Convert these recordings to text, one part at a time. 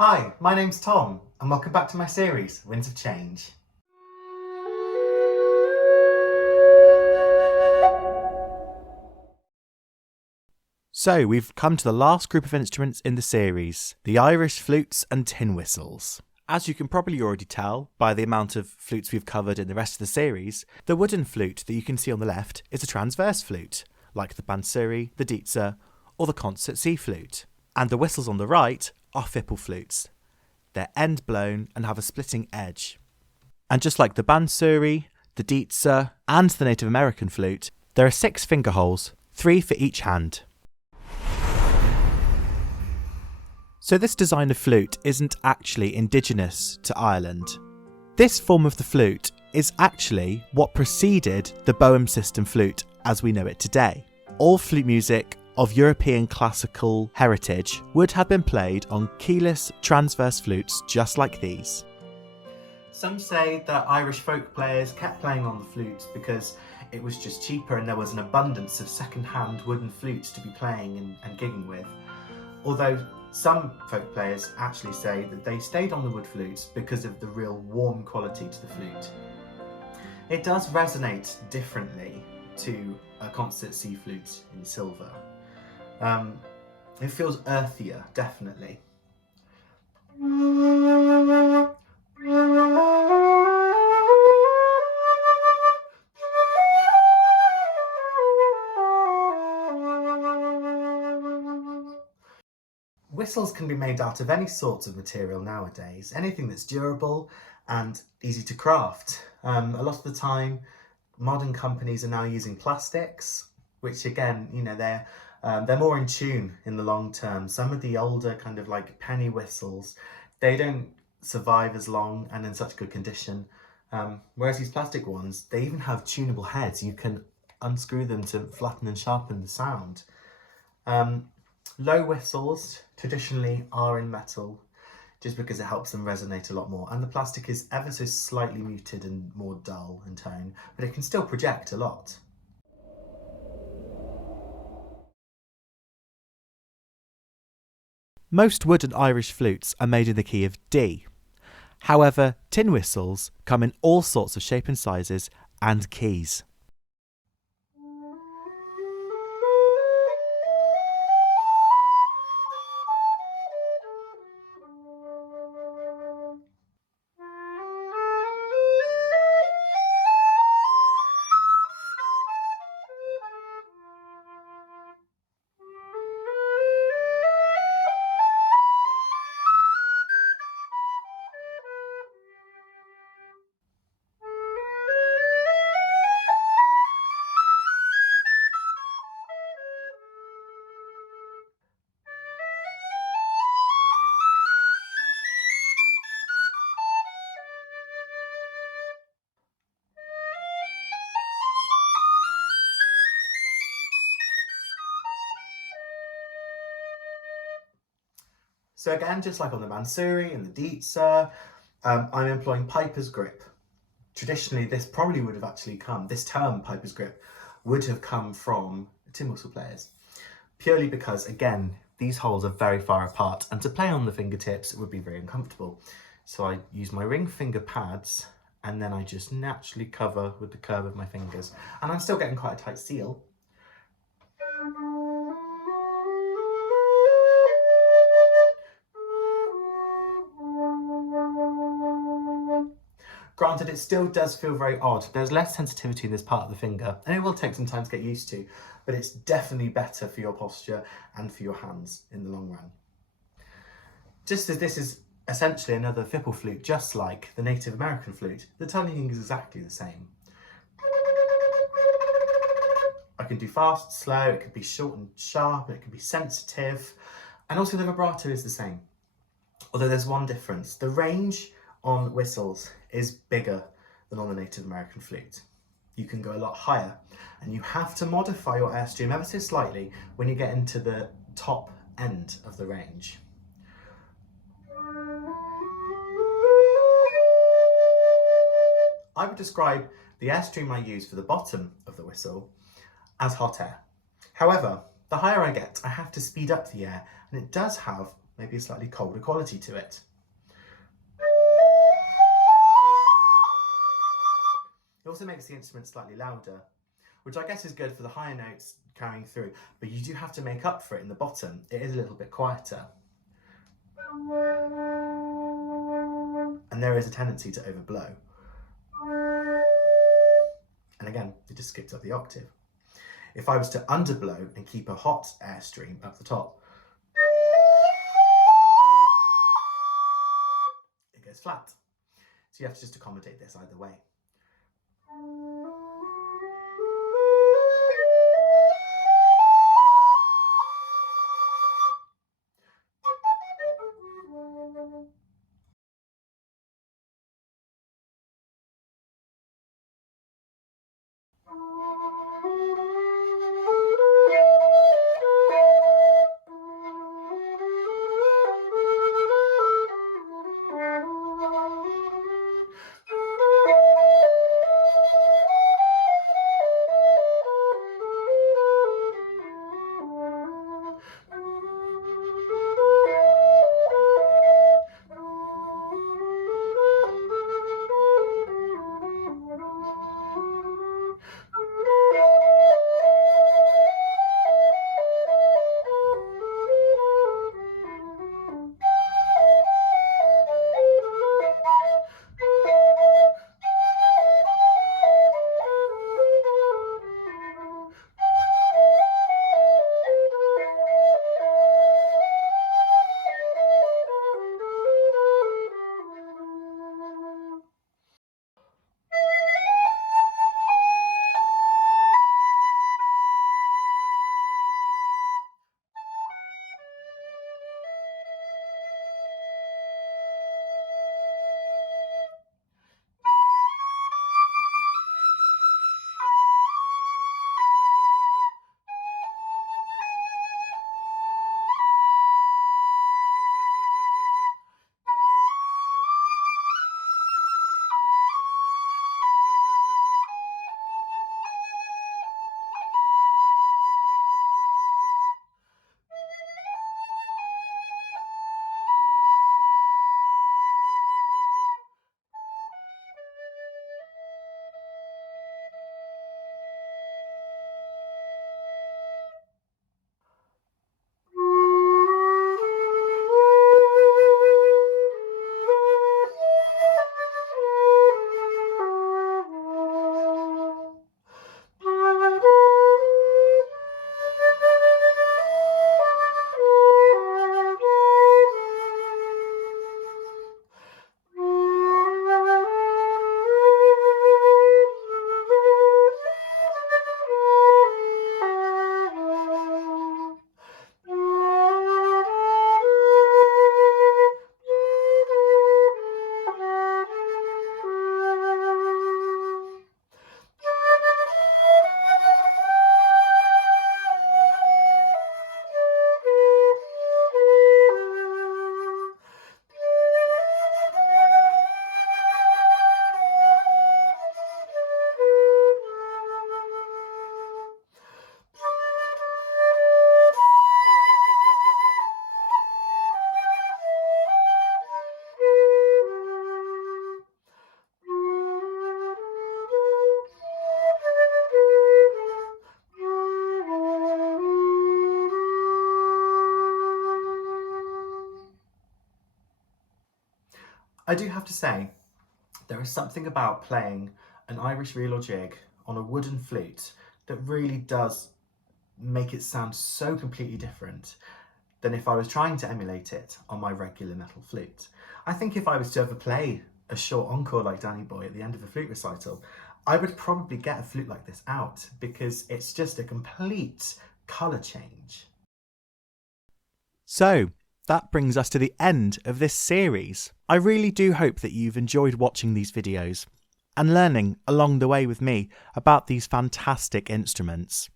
Hi, my name's Tom, and welcome back to my series, Winds of Change. So we've come to the last group of instruments in the series, the Irish flutes and tin whistles. As you can probably already tell by the amount of flutes we've covered in the rest of the series, the wooden flute that you can see on the left is a transverse flute, like the bansuri, the dietza, or the concert C flute. And the whistles on the right are fipple flutes. They're end blown and have a splitting edge. And just like the bansuri, the dietza, and the Native American flute, there are 6 finger holes, 3 for each hand. So this design of flute isn't actually indigenous to Ireland. This form of the flute is actually what preceded the Boehm system flute as we know it today. All flute music of European classical heritage would have been played on keyless transverse flutes just like these. Some say that Irish folk players kept playing on the flute because it was just cheaper and there was an abundance of second-hand wooden flutes to be playing and gigging with. Although some folk players actually say that they stayed on the wood flutes because of the real warm quality to the flute. It does resonate differently to a concert C flute in silver. It feels earthier, definitely. Whistles can be made out of any sorts of material nowadays, anything that's durable and easy to craft. A lot of the time, modern companies are now using plastics, which again, they're more in tune in the long term. Some of the older kind of like penny whistles, they don't survive as long and in such good condition. Whereas these plastic ones, they even have tunable heads. You can unscrew them to flatten and sharpen the sound. Low whistles traditionally are in metal just because it helps them resonate a lot more, and the plastic is ever so slightly muted and more dull in tone, but it can still project a lot. Most wooden Irish flutes are made in the key of D. However, tin whistles come in all sorts of shape and sizes and keys. So again, just like on the bansuri and the dietza, I'm employing piper's grip. Traditionally, this probably would have actually this term piper's grip would have come from tin whistle players, purely because, again, these holes are very far apart and to play on the fingertips would be very uncomfortable. So I use my ring finger pads and then I just naturally cover with the curve of my fingers. And I'm still getting quite a tight seal. Granted, it still does feel very odd. There's less sensitivity in this part of the finger, and it will take some time to get used to, but it's definitely better for your posture and for your hands in the long run. Just as this is essentially another fipple flute, just like the Native American flute, the tuning is exactly the same. I can do fast, slow, it could be short and sharp, it can be sensitive, and also the vibrato is the same. Although there's one difference. The range on whistles is bigger than on the Native American flute. You can go a lot higher, and you have to modify your airstream ever so slightly when you get into the top end of the range. I would describe the airstream I use for the bottom of the whistle as hot air. However, the higher I get, I have to speed up the air, and it does have maybe a slightly colder quality to it. It also makes the instrument slightly louder, which I guess is good for the higher notes carrying through, but you do have to make up for it in the bottom. It is a little bit quieter. And there is a tendency to overblow. And again, it just skips up the octave. If I was to underblow and keep a hot airstream up the top, it goes flat. So you have to just accommodate this either way. I do have to say, there is something about playing an Irish reel or jig on a wooden flute that really does make it sound so completely different than if I was trying to emulate it on my regular metal flute. I think if I was to ever play a short encore like Danny Boy at the end of a flute recital, I would probably get a flute like this out because it's just a complete colour change. So, that brings us to the end of this series. I really do hope that you've enjoyed watching these videos and learning along the way with me about these fantastic instruments.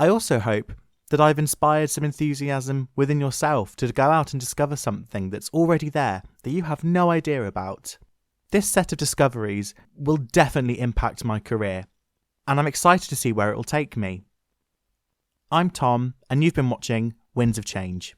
I also hope that I've inspired some enthusiasm within yourself to go out and discover something that's already there that you have no idea about. This set of discoveries will definitely impact my career, and I'm excited to see where it will take me. I'm Tom, and you've been watching Winds of Change.